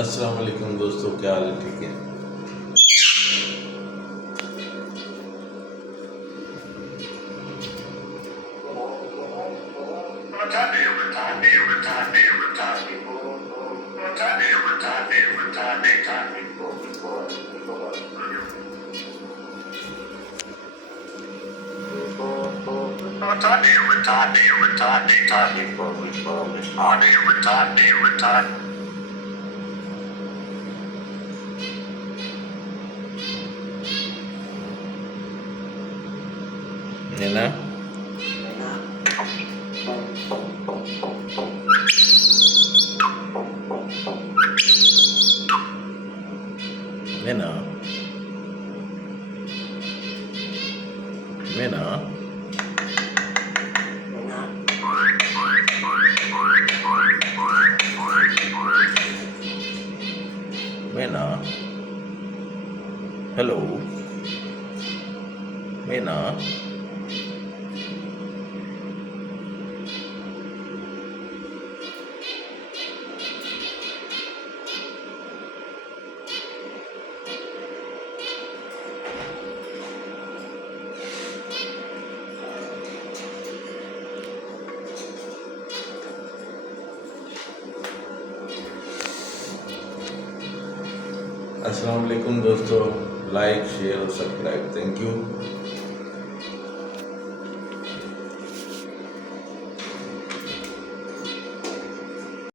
अस्सलाम वालेकुम दोस्तों, क्या हाल है? ठीक है। नैना, नैना, नैना, नैना, हेलो, नैना। अस्सलाम वालेकुम दोस्तों, लाइक शेयर और सब्सक्राइब, थैंक यू।